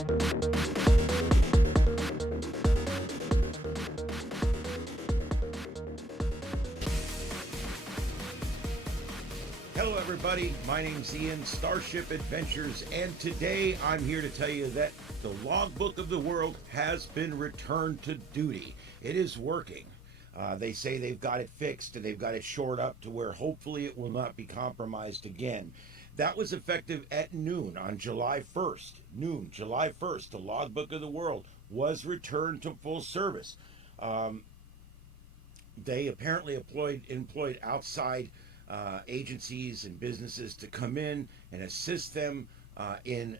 Hello everybody, my name's Ian, Starship Adventures, and today I'm here to tell you that the Logbook of the World has been returned to duty. It is working. They say they've got it fixed and they've got it shored up to where hopefully it will not be compromised again. That was effective at noon on July 1st. Noon, July 1st, the Logbook of the World was returned to full service. They apparently employed outside agencies and businesses to come in and assist them in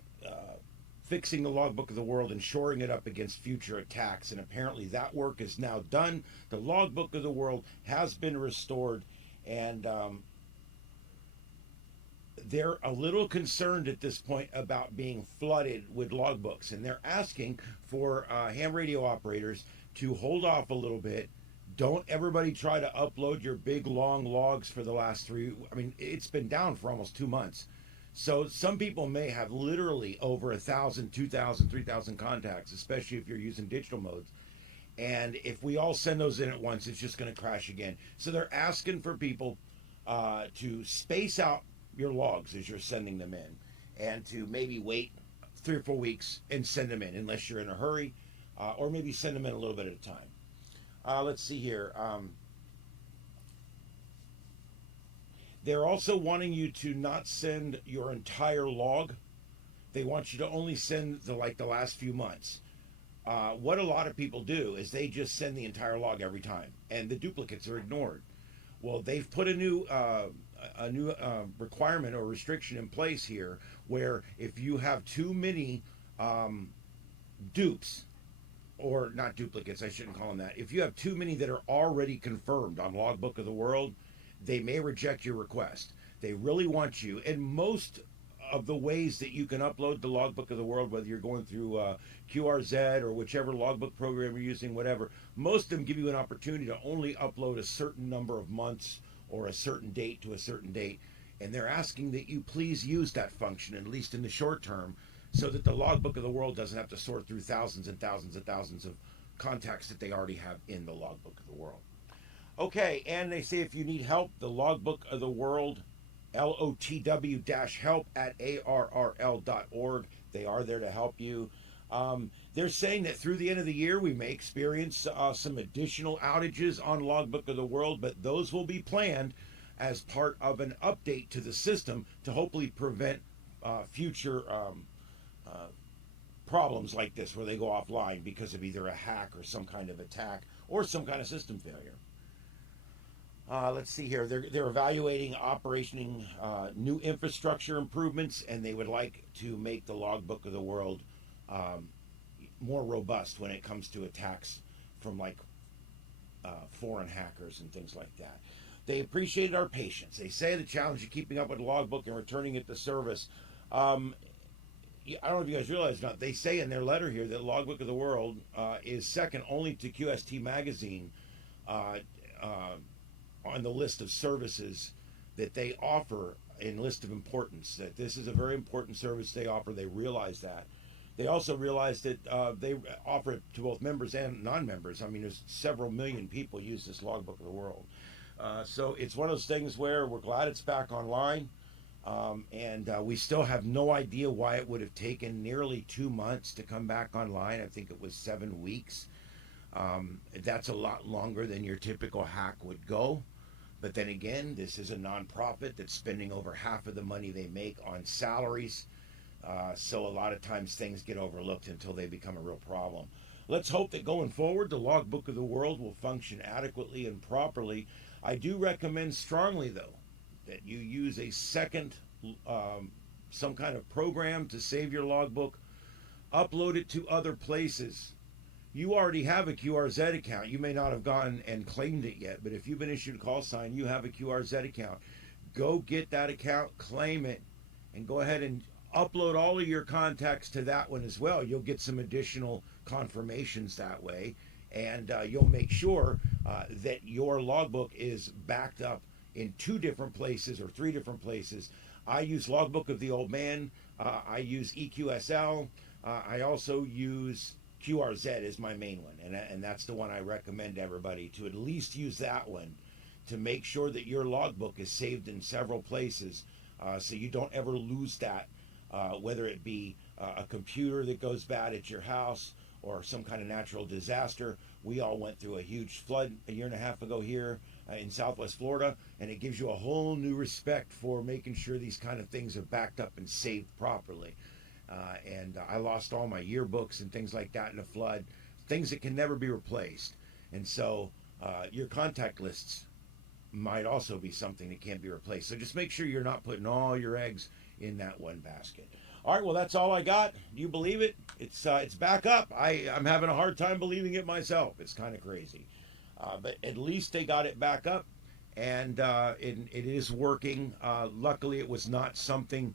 fixing the Logbook of the World and shoring it up against future attacks. And apparently that work is now done. The Logbook of the World has been restored, and they're a little concerned at this point about being flooded with logbooks, and they're asking for ham radio operators to hold off a little bit. Don't everybody try to upload your big long logs for the last it's been down for almost 2 months. So some people may have literally over 1,000, 2,000, 3,000 contacts, especially if you're using digital modes. And if we all send those in at once, it's just going to crash again. So they're asking for people to space out your logs as you're sending them in, and to maybe wait 3 or 4 weeks and send them in, unless you're in a hurry, or maybe send them in a little bit at a time. Let's see here. They're also wanting you to not send your entire log. They want you to only send the last few months. What a lot of people do is they just send the entire log every time, and the duplicates are ignored. Well, they've put a new requirement or restriction in place here, where if you have too many dupes, or not duplicates, I shouldn't call them that. If you have too many that are already confirmed on Logbook of the World, they may reject your request. They really want you, and most of the ways that you can upload the Logbook of the World, whether you're going through QRZ or whichever logbook program you're using, whatever, most of them give you an opportunity to only upload a certain number of months or a certain date to a certain date, and they're asking that you please use that function, at least in the short term, so that the Logbook of the World doesn't have to sort through thousands and thousands and thousands of contacts that they already have in the Logbook of the World. Okay, and they say if you need help, the Logbook of the World, LoTW-help at ARRL.org. They are there to help you. They're saying that through the end of the year, we may experience some additional outages on Logbook of the World, but those will be planned as part of an update to the system to hopefully prevent future problems like this, where they go offline because of either a hack or some kind of attack or some kind of system failure. Let's see here. They're evaluating operating new infrastructure improvements, and they would like to make the Logbook of the World more robust when it comes to attacks from foreign hackers and things like that. They appreciated our patience. They say the challenge of keeping up with the logbook and returning it to service. I don't know if you guys realize or not, they say in their letter here that Logbook of the World is second only to QST Magazine on the list of services that they offer in list of importance, that this is a very important service they offer. They realize that. They also realize that they offer it to both members and non-members. I mean, there's several million people use this Logbook of the World. So it's one of those things where we're glad it's back online, and we still have no idea why it would have taken nearly 2 months to come back online. I think it was 7 weeks. That's a lot longer than your typical hack would go. But then again, this is a nonprofit that's spending over half of the money they make on salaries. So a lot of times things get overlooked until they become a real problem. Let's hope that going forward, the Logbook of the World will function adequately and properly. I do recommend strongly, though, that you use a second, some kind of program to save your logbook. Upload it to other places. You already have a QRZ account. You may not have gone and claimed it yet, but if you've been issued a call sign, you have a QRZ account. Go get that account, claim it, and go ahead and upload all of your contacts to that one as well. You'll get some additional confirmations that way, and you'll make sure that your logbook is backed up in 2 different places or 3 different places. I use Logbook of the Old Man. I use EQSL. I also use QRZ as my main one, and that's the one I recommend everybody to at least use that one to make sure that your logbook is saved in several places, so you don't ever lose that, whether it be a computer that goes bad at your house or some kind of natural disaster. We all went through a huge flood a year and a half ago here in Southwest Florida, and it gives you a whole new respect for making sure these kind of things are backed up and saved properly. And I lost all my yearbooks and things like that in a flood, things that can never be replaced. And so your contact lists might also be something that can't be replaced. So just make sure you're not putting all your eggs in that one basket. All right, well, that's all I got. You believe it? It's back up. I'm having a hard time believing it myself. It's kind of crazy. But at least they got it back up, and it is working. Luckily, it was not something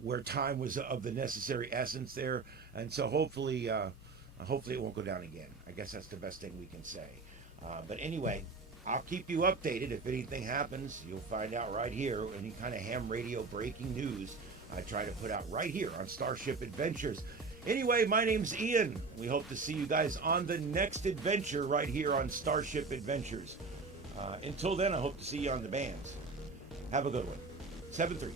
where time was of the necessary essence there. And so hopefully it won't go down again. I guess that's the best thing we can say. But anyway, I'll keep you updated. If anything happens, you'll find out right here. Any kind of ham radio breaking news, I try to put out right here on Starship Adventures. Anyway, my name's Ian. We hope to see you guys on the next adventure right here on Starship Adventures. Until then, I hope to see you on the bands. Have a good one. 7-3.